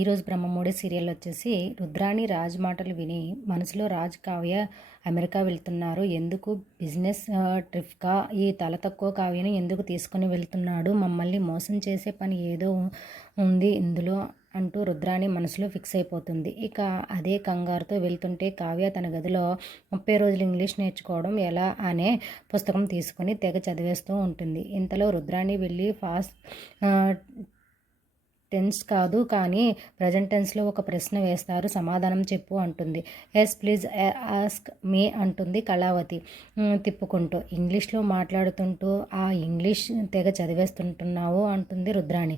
ఈరోజు బ్రహ్మముడి సీరియల్ వచ్చేసి రుద్రాణి రాజ్ మాటలు విని మనసులో రాజ్ కావ్య అమెరికా వెళ్తున్నారు. ఎందుకు బిజినెస్ ట్రిప్గా ఈ తల తక్కువ కావ్యని ఎందుకు తీసుకుని వెళ్తున్నాడు? మమ్మల్ని మోసం చేసే పని ఏదో ఉంది ఇందులో అంటూ రుద్రాణి మనసులో ఫిక్స్ అయిపోతుంది. ఇక అదే కంగారుతో వెళ్తుంటే కావ్య తన గదిలో 30 రోజులు ఇంగ్లీష్ నేర్చుకోవడం ఎలా అనే పుస్తకం తీసుకుని తెగ చదివేస్తూ ఉంటుంది. ఇంతలో రుద్రాణి వెళ్ళి ఫాస్ట్ టెన్స్ కాదు కానీ ప్రజెంట్ టెన్స్లో ఒక ప్రశ్న వేస్తారు, సమాధానం చెప్పు అంటుంది. ఎస్ ప్లీజ్ ఆస్క్ మీ అంటుంది కళావతి తిప్పుకుంటూ. ఇంగ్లీష్లో మాట్లాడుతుంటూ ఆ ఇంగ్లీష్ తెగ చదివేస్తుంటున్నావు అంటుంది రుద్రాణి.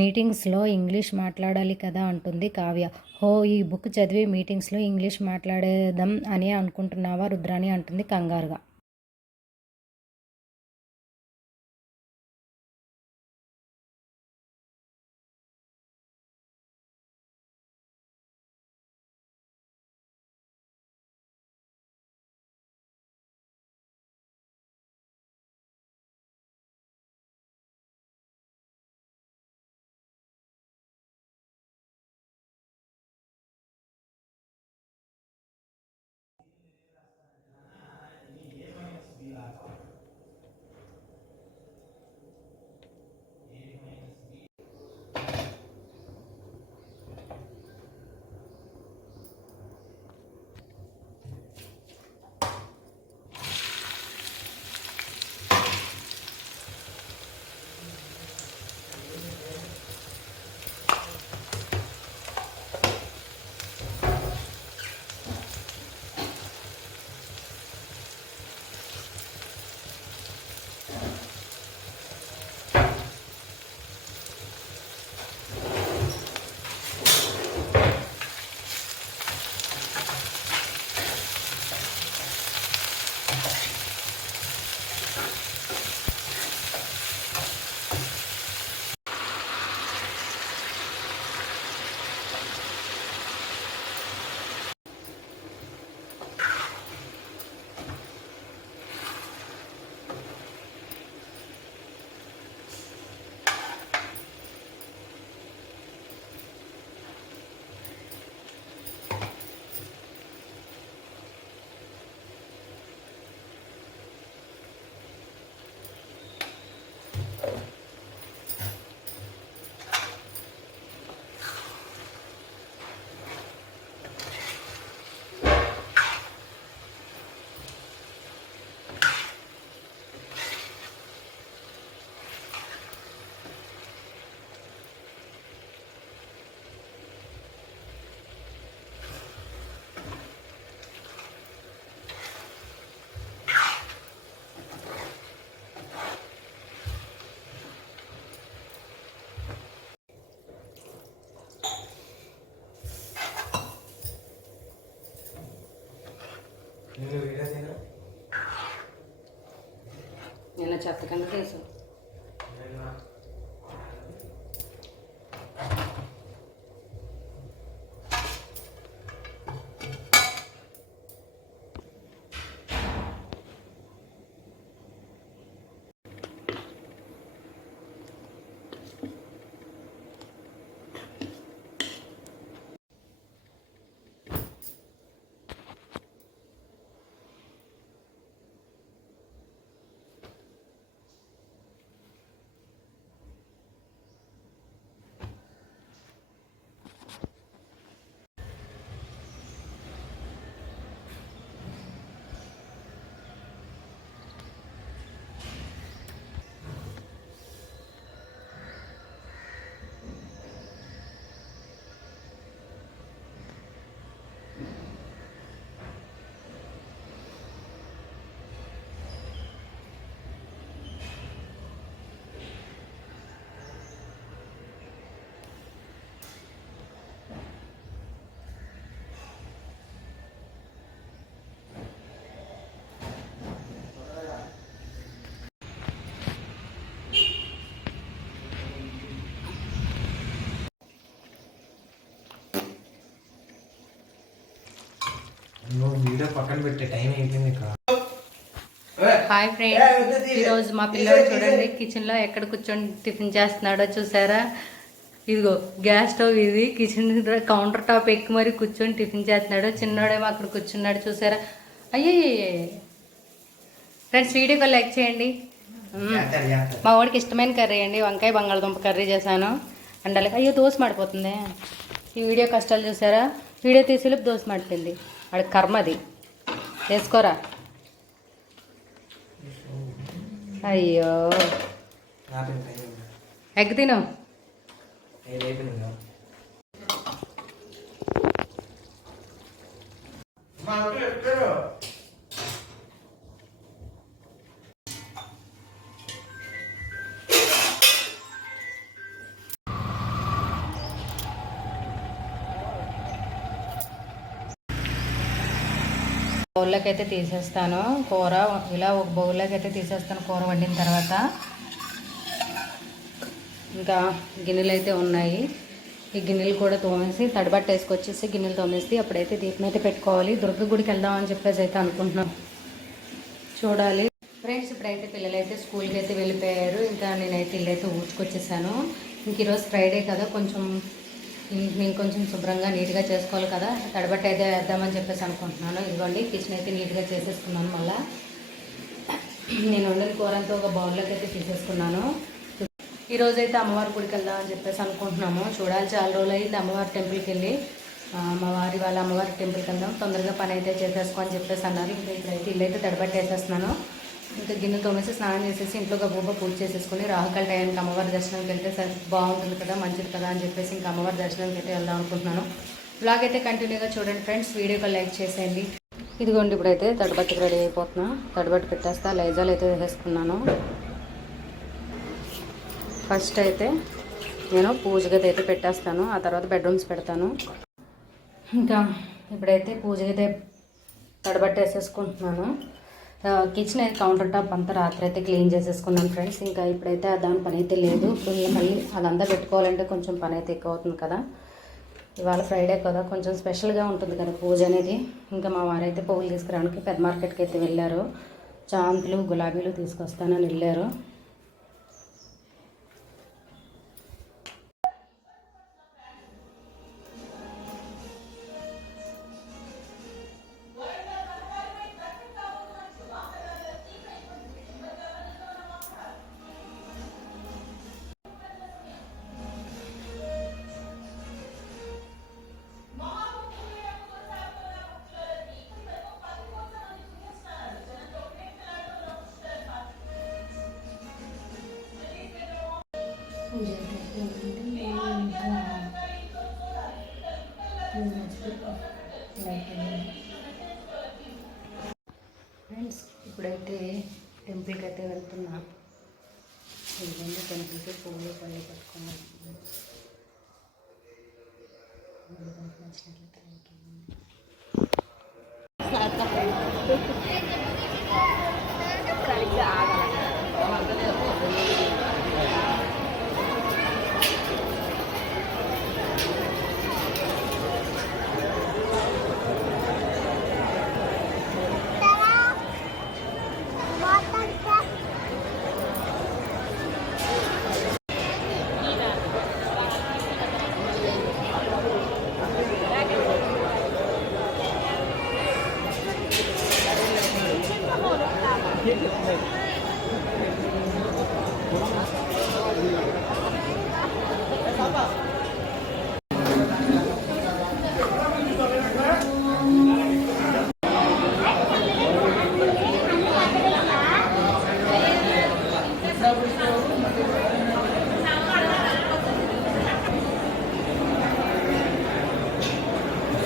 మీటింగ్స్లో ఇంగ్లీష్ మాట్లాడాలి కదా అంటుంది కావ్య. హో, ఈ బుక్ చదివి మీటింగ్స్లో ఇంగ్లీష్ మాట్లాడేద్దాం అని అనుకుంటున్నావా రుద్రాణి అంటుంది కంగారుగా. నిన్న చెత్త కింద కేసు వీడియో పక్కన పెట్టే టైం అయిపోయింది ఇక్కడ. హాయ్ ఫ్రెండ్స్, ఈరోజు మా పిల్లడు చూడండి కిచెన్లో ఎక్కడ కూర్చొని టిఫిన్ చేస్తున్నాడో చూసారా. ఇదిగో గ్యాస్ స్టవ్ ఇది కిచెన్ కౌంటర్ టాప్ ఎక్కి మరి కూర్చొని టిఫిన్ చేస్తున్నాడు. చిన్నోడేమో అక్కడ కూర్చున్నాడు చూసారా. అయ్యే ఫ్రెండ్స్ వీడియోకి లైక్ చేయండి. మా వాడికి ఇష్టమైన కర్రీ అండి, వంకాయ బంగాళదుంప కర్రీ చేశాను. అండ్ అలాగే అయ్యో దోశ మాడిపోతుంది. ఈ వీడియో కష్టాలు చూసారా. వీడియో తీసేలోపు దోశ మాడిపోయింది. వాడికి కర్మ అది. వేసుకోరా. అయ్యో ఎగ్ తిను. బౌల్లోకి అయితే తీసేస్తాను కూర. ఇలా ఒక బౌల్లోకి అయితే తీసేస్తాను కూర వండిన తర్వాత. ఇంకా గిన్నెలు అయితే ఉన్నాయి. ఈ గిన్నెలు కూడా తోమేసి తడిబట్ట వేసుకొచ్చేసి గిన్నెలు తోమేసి అప్పుడైతే దీపం అయితే పెట్టుకోవాలి. దుర్గ గుడికి వెళ్దామని చెప్పేసి అయితే అనుకుంటున్నాం. చూడాలి ఫ్రెండ్స్. ఇప్పుడైతే పిల్లలు అయితే స్కూల్కి అయితే వెళ్ళిపోయారు. ఇంకా నేనైతే ఇల్లు అయితే ఊడ్చుకొచ్చేసాను. ఇంక ఈరోజు ఫ్రైడే కదా, నేను కొంచెం శుభ్రంగా నీట్గా చేసుకోవాలి కదా. తడబట్ట అయితే వేద్దామని చెప్పేసి అనుకుంటున్నాను. ఇదిగోండి కిచెన్ అయితే నీట్గా చేసేసుకున్నాను. మళ్ళీ నేను వండిన కూరంతా ఒక బౌల్లోకి అయితే తీసేసుకున్నాను. ఈరోజైతే అమ్మవారి గుడికి వెళ్దామని చెప్పేసి అనుకుంటున్నాము. చూడాలి, చాలా రోజులు అయింది అమ్మవారి టెంపుల్కి వెళ్ళి. మా వారి వాళ్ళ అమ్మవారి టెంపుల్కి వెళ్దాం, తొందరగా పని అయితే చేసేసుకో అని చెప్పేసి అన్నారు. ఇంకా ఇప్పుడైతే ఇల్లు అయితే తడబట్టి వేసేస్తున్నాను. ఇంకా గిన్నె తోమేసి స్నానం చేసేసి ఇంట్లో గబగబా పూజ చేసేసుకుని రాహుకాల టైంకి అమ్మవారి దర్శనంకి వెళ్తే సరే బాగుంటుంది కదా, మంచిది కదా అని చెప్పేసి ఇంకా అమ్మవారి దర్శనానికి అయితే వెళ్దాం అనుకుంటున్నాను. బ్లాగ్ అయితే కంటిన్యూగా చూడండి ఫ్రెండ్స్. వీడియోకి లైక్ చేసేయండి. ఇదిగోండి ఇప్పుడైతే తడబట్టుకు రెడీ అయిపోతున్నా. తడబట్టు పెట్టేస్తా. లైజాల్ అయితే వేసేసుకున్నాను. ఫస్ట్ అయితే నేను పూజ గది అయితే పెట్టేస్తాను, ఆ తర్వాత బెడ్రూమ్స్ పెడతాను. ఇంకా ఇప్పుడైతే పూజ గది తడబట్టు వేసేసుకుంటున్నాను. కిచెన్ అయితే కౌంటర్ టాప్ అంతా రాత్రి అయితే క్లీన్ చేసేసుకున్నాను ఫ్రెండ్స్. ఇంకా ఇప్పుడైతే దాని పని అయితే లేదు. ఇప్పుడు మళ్ళీ అదంతా పెట్టుకోవాలంటే కొంచెం పని అయితే ఎక్కువ అవుతుంది కదా. ఇవాళ ఫ్రైడే కదా, కొంచెం స్పెషల్గా ఉంటుంది కదా పూజ అనేది. ఇంకా మా వారైతే పువ్వులు తీసుకురావడానికి పెద్ద మార్కెట్కి అయితే వెళ్ళారు. చాంతులు గులాబీలు తీసుకొస్తానని వెళ్ళారు. ఫ్రెండ్స్ ఇప్పుడైతే టెంపుల్కి అయితే వెళ్తున్నా. ఇదండి టెంపుల్కి పువ్వులు పళ్ళు పట్టుకుని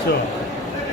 So